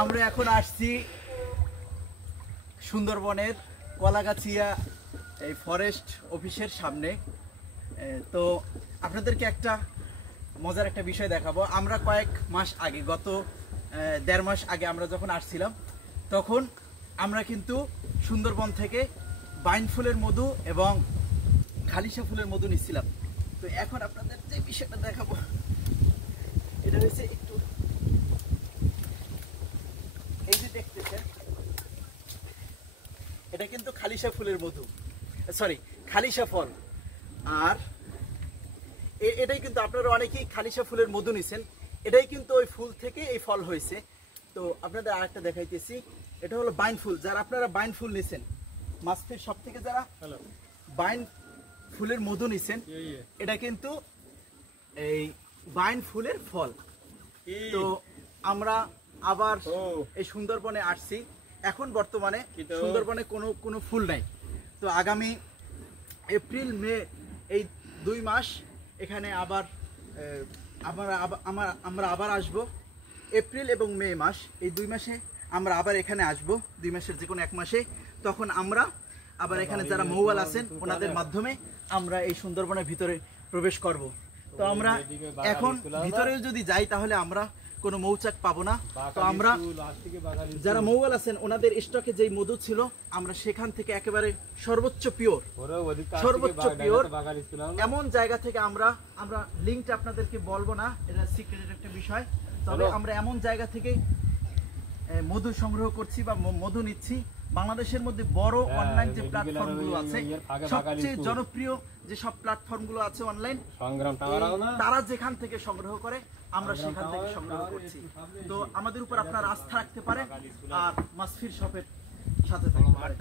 আমরা এখন আসছি সুন্দরবনের কলাগাছিয়া এই ফরেস্ট অফিসের সামনে। তো আপনাদেরকে একটা মজার একটা বিষয় দেখাবো। আমরা কয়েক মাস আগে, গত 1.5 মাস আগে আমরা যখন আসছিলাম, তখন আমরা কিন্তু সুন্দরবন থেকে বাইন ফুলের মধু এবং খালিশা ফুলের মধু নিচ্ছিলাম। তো এখন আপনাদের যে বিষয়টা দেখাবো, এটা হচ্ছে একটু এই যে দেখতেছেন, এটা কিন্তু খালিশা ফুলের মধু, সরি খালিশা ফল। আর এটাই কিন্তু আপনারা অনেকেই খালিশা ফুলের মধু নিছেন, এটাই কিন্তু ওই ফুল থেকে এই ফল হয়েছে। তো আপনাদের আরেকটা দেখাইতেছি, এটা হলো বাইন ফুল। যারা আপনারা বাইন ফুল নিছেন, মাছফির সব থেকে যারা বাইন ফুলের মধু নিছেন, এটা কিন্তু এই বাইন ফুলের ফল। তো আমরা আবার এই সুন্দরবনে আসছি। এখন বর্তমানে সুন্দরবনে কোনো ফুল নাই। তো আগামী এপ্রিল মে এই 2 মাস এখানে আবার আমরা আবার আসব। এপ্রিল এবং মে মাস, এই 2 মাসে আমরা আবার এখানে আসব। 2 মাসের যে কোনো 1 মাসে, তখন আমরা আবার এখানে যারা মৌয়াল আছেন ওনাদের মাধ্যমে আমরা এই সুন্দরবনের ভিতরে প্রবেশ করব। তো আমরা এখন ভিতরে যদি যাই তাহলে আমরা কোনো মৌচাক পাবো না। তো আমরা যারা মৌয়াল আছেন ওনাদের স্টকে যেই মধু ছিল, আমরা সেখান থেকে একেবারে সর্বোচ্চ পিওর এমন জায়গা থেকে আমরা লিঙ্কটা আপনাদেরকে বলবো না, এটা সিক্রেটের একটা বিষয়। তবে আমরা এমন জায়গা থেকে মধু সংগ্রহ করছি বা মধু নিচ্ছি। বাংলাদেশের মধ্যে বড় অনলাইন যে প্ল্যাটফর্মগুলো আছে, সবচেয়ে জনপ্রিয় যে সব প্ল্যাটফর্মগুলো আছে অনলাইন, তারা যেখান থেকে সংগ্রহ করে আমরা সেখান থেকে সংগ্রহ করছি। তো আমাদের উপর আপনারা আস্থা রাখতে পারেন আর মাছফির শপের সাথে থাকতে পারেন।